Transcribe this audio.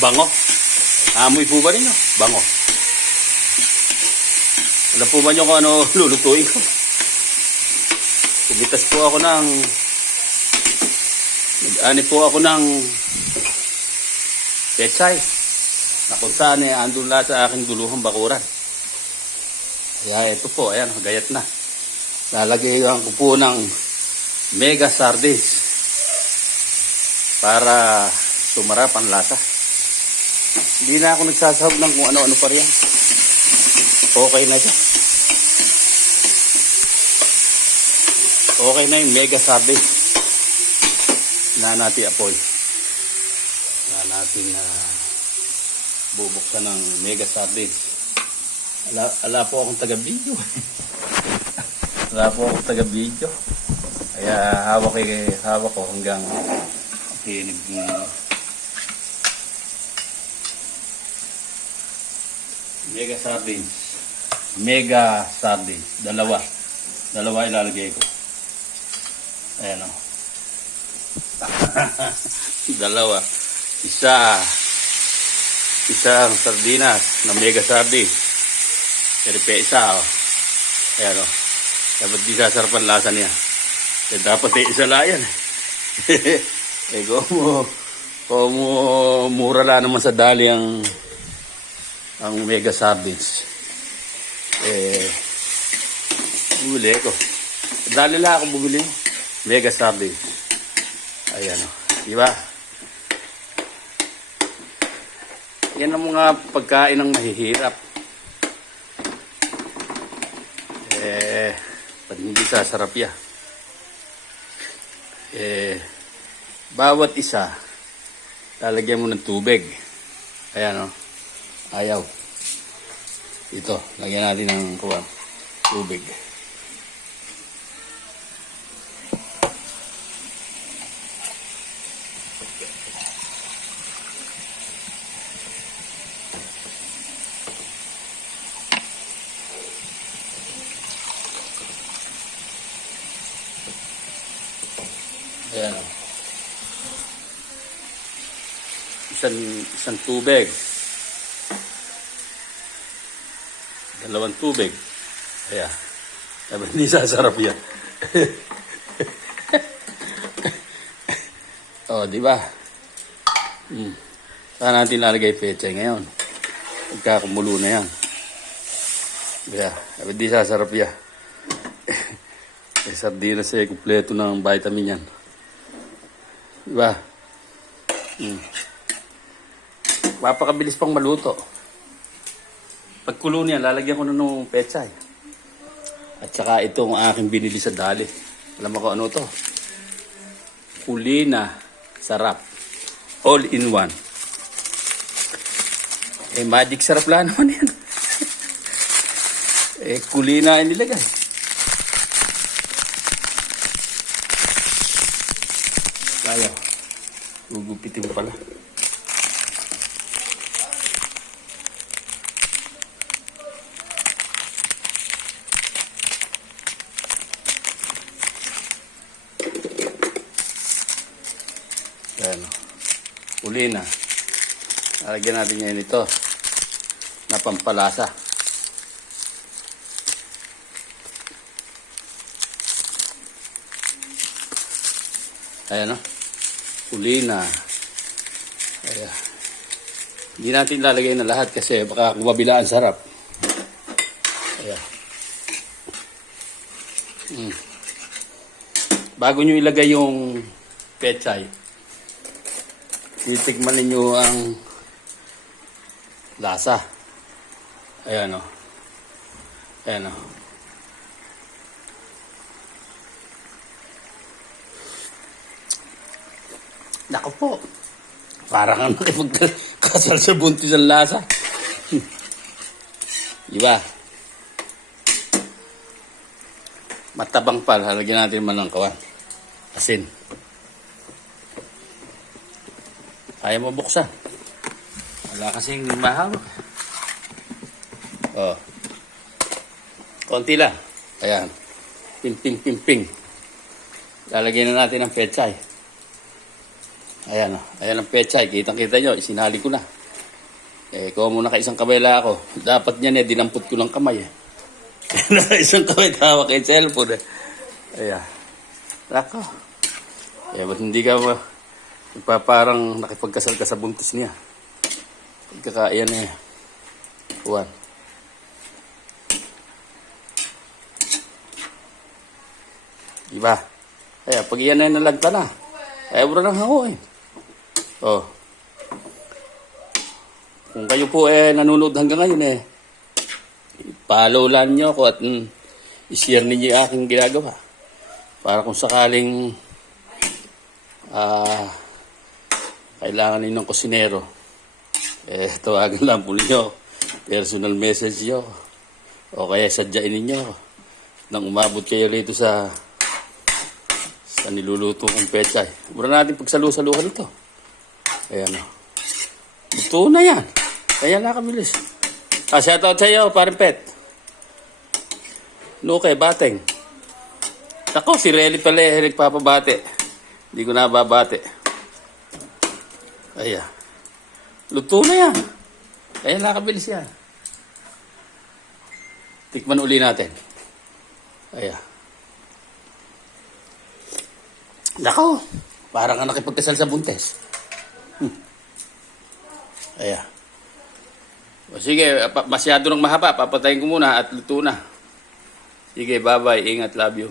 Bango. Amoy po ba ninyo? Bango. Alam po ba nyo kung ano lulutuin ko? Kumitas po ako ng nag-ani po ako ng pechay na kung saan andun lahat sa aking duluhang bakuran. Kaya ito po, ayan, gayat na. Lalagyan ko po ng mega sardines para sumarap ang lasa. Hindi na ako nagsasahog ng kung ano-ano pa riyan. Okay na siya. Okay na yung mega sardines. Na natin apoy. Na natin bubuksan ng mega sardines. Ala po akong taga-video. Wala po akong taga-video. Kaya hawak ko hanggang tinig mega sardines. Mega sardines. Dalawa ilalagay ko. Ayan o. Dalawa. Isang sardinas na mega sardines. Pero pa isa o. Ayan o. Dapat di sasarapan lasa niya. Dapat isa lang yan. Kung mura lang naman sa dali ang mega sardines. Bumili ko. Dali lang ako bumili. Mega sardines. Ayan o. Diba? Yan ang mga pagkain ng mahihirap. Pag hindi sasarap yan. Bawat isa, lalagyan mo ng tubig. Ayan o. Ayaw. Ito, lagyan natin ng tubig. Ayan o. Isang tubig. Dalawang tubig. Ayan. Dapat hindi sasarap yan. O, di ba? Saan natin lalagay pechay ngayon? Pagkakumulo na yan. Ayan. Dapat hindi sasarap yan. Sardinas kumpleto ng vitamin yan. Di ba? Mapakabilis pang maluto. Pagkulo niya, lalagyan ko na ng pechay. At saka itong aking binili sa dali. Alam mo ko ano to? Kulina sarap. All in one. Magic sarap lang naman yan. Kulina ang nilagay. Kaya, gugupitin ko pala. Ayan, uli na. Lalagyan natin ngayon ito na pampalasa. Ayan o. Uli na. Ayan. Hindi natin lalagay na lahat kasi baka kumabila ang sarap. Ayan. Bago nyo ilagay yung pechay, titikman ninyo ang lasa. Ayan o. Ayan o. Naku po. Parang ang nakipagkasal sa buntis ang lasa. Diba? Matabang pa. Halagyan natin man ng kawan. Asin. Kaya mo buksan. Wala kasing mahawak. Oh. Konti lang. Ayan. Pimping. Lalagyan na natin ng pechay. Ayan o. Ayan ang pechay. Kitang-kita nyo. Isinali ko na. Kung muna ka isang kamay lang ako. Dapat niyan dinampot ko ng kamay isang kamay tawag kay cellphone Ayan. Lako. Ba't hindi ka parang nakipagkasal ka sa buntis niya? Pagkakaiyan Juan. Diba? Ayan, pag iyan na nalagta na. Wala nang hanguin. Oh. Kung kayo po nanonood hanggang ngayon follow lang nyo ako at i-share ninyo yung aking ginagawa. Para kung sakaling kailangan ninyo ng kusinero, tawagan lang po ninyo. Personal message nyo. O kaya sadyain ninyo nang umabot kayo rito sa niluluto kong pechay. Mura natin pagsalu-saluhan ito. Ayan o. Ito na yan. Kaya nakabilis. Shoutout sa iyo, parang pet. Nuke, bateng. Ako, si Relly pala nagpapabate. Hindi ko nababate. Ayan. Luto na yan. Kaya nakabilis yan. Tikman uli natin. Ayan. Nako, parang ka nakipagkasal sa buntes. Ayan. O sige, masyado nang mahaba. Papatayin ko muna at luto na. Sige, bye-bye. Ingat, love you.